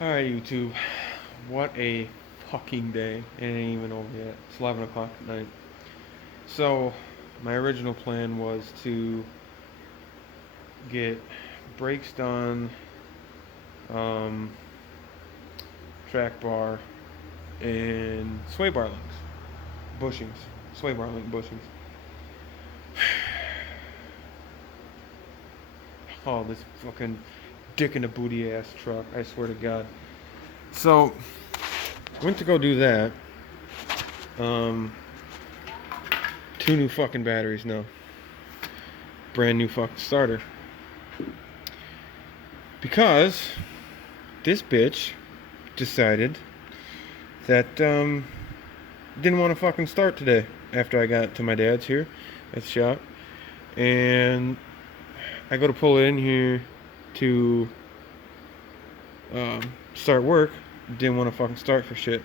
Alright, YouTube. What a fucking day. It ain't even over yet. It's 11 o'clock at night. So, my original plan was to get brakes done, um, track bar, and sway bar links. Bushings. Sway bar link bushings. Oh, this fucking dick in the booty ass truck. I swear to God. So, went to go do that. Um, Two new fucking batteries now. Brand new fucking starter. Because this bitch decided that didn't want to fucking start today after I got to my dad's here at the shop. And I go to pull it in here to start work. Didn't want to fucking start for shit.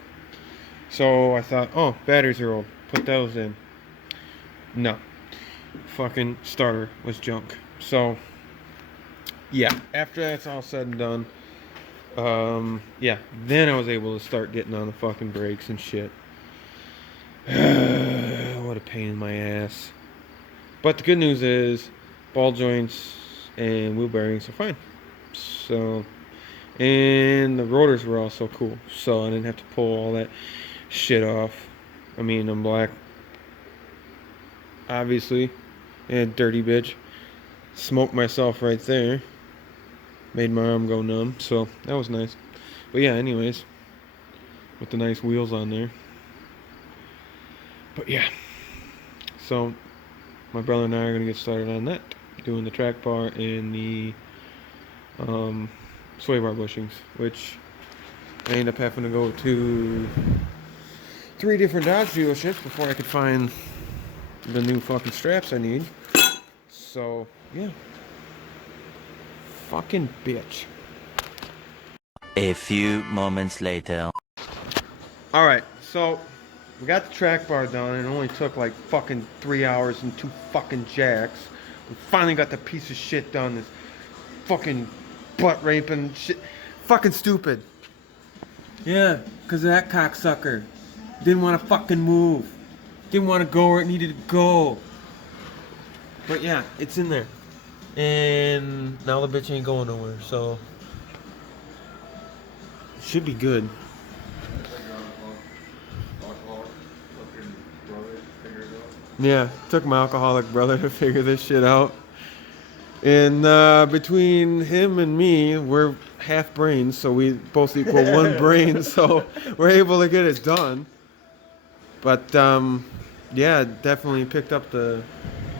So I thought, oh, batteries are old. Put those in. No. Fucking starter was junk. So, yeah. After that's all said and done, yeah. Then I was able to start getting on the fucking brakes and shit. What a pain in my ass. But the good news is, ball joints and wheel bearings are fine. So, and the rotors were also cool. So I didn't have to pull all that shit off. I mean, I'm black, obviously, and dirty bitch. Smoked myself right there. Made my arm go numb, so that was nice. But yeah, anyways, with the nice wheels on there. But yeah, so my brother and I are gonna get started on that, doing the track bar and the sway bar bushings, which I end up having to go to 3 different Dodge dealerships before I could find the new fucking straps I need. So yeah, fucking bitch. A few moments later. All right, so we got the track bar done. It only took like fucking 3 hours and 2 fucking jacks. We finally got the piece of shit done. This fucking butt raping shit. Fucking stupid. Yeah, because of that cocksucker. Didn't want to fucking move. Didn't want to go where it needed to go. But yeah, it's in there. And now the bitch ain't going nowhere, so it should be good. Yeah, took my alcoholic brother to figure this shit out. And between him and me, we're half brains, so we both equal one brain, so we're able to get it done. But yeah, definitely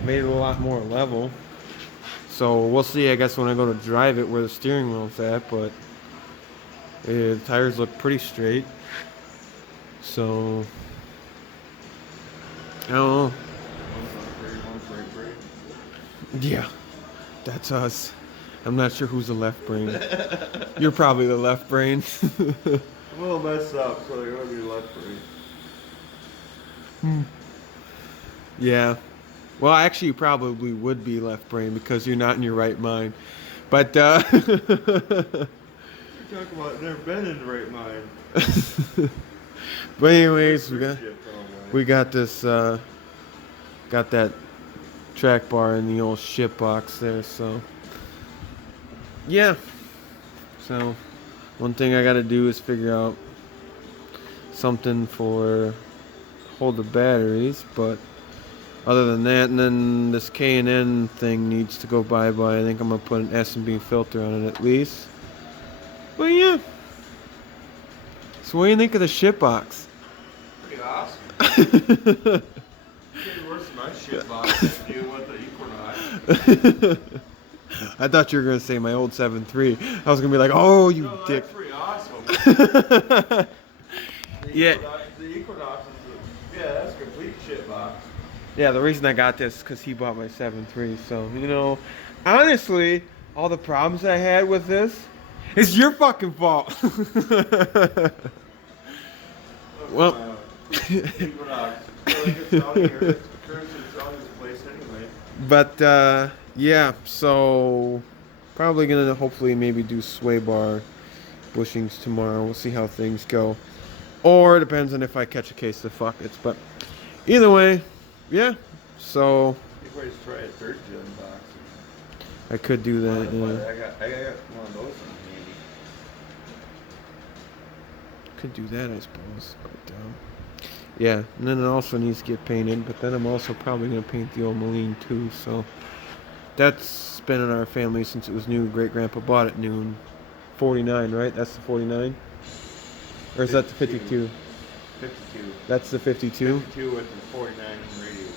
made it a lot more level. So we'll see, I guess, when I go to drive it where the steering wheel's at, but the tires look pretty straight. So, I don't know. Yeah, that's us. I'm not sure who's the left brain. You're probably the left brain. I'm a little messed up, so you're gonna be left brain. Yeah. Well, actually, you probably would be left brain because you're not in your right mind. But, You're talking about never been in the right mind. but anyways, Shit, probably. we got this, got that track bar in the old shit box there, so. Yeah. So, one thing I gotta do is figure out something for hold the batteries, but other than that, and then this K&N thing needs to go bye-bye. I think I'm gonna put an S&B filter on it at least. But yeah. So what do you think of the shit box? Pretty awesome. Getting worse than my shit box deal with the Equinox. I thought you were gonna say my old 7.3. I was gonna be like, oh, you No, dick. that's pretty awesome. Yeah. The Equinox is that's a complete shit box. Yeah, the reason I got this is because he bought my 7.3. So, honestly, all the problems I had with this is your fucking fault. Well, Equinox. It's out here. It's currently selling this place anyway. but yeah, so probably gonna hopefully maybe do sway bar bushings tomorrow. We'll see how things go. Or it depends on if I catch a case of fuckets. But either way, yeah. So You can always try a third gen box. I could do that. I Yeah. got one of those in handy. Could do that, I suppose. But yeah, and then it also needs to get painted. But then I'm also probably gonna paint the old Moline too. So that's been in our family since it was new. Great grandpa bought it new in '49, right? That's the '49, or is that the '52? 52. That's the '52. 52 with the 49 radio.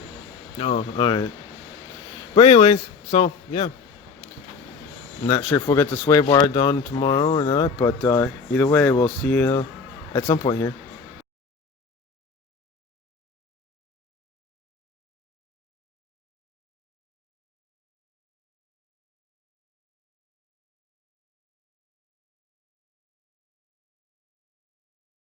Oh, all right. But anyways, so yeah, I'm not sure if we'll get the sway bar done tomorrow or not. But either way, we'll see you at some point here.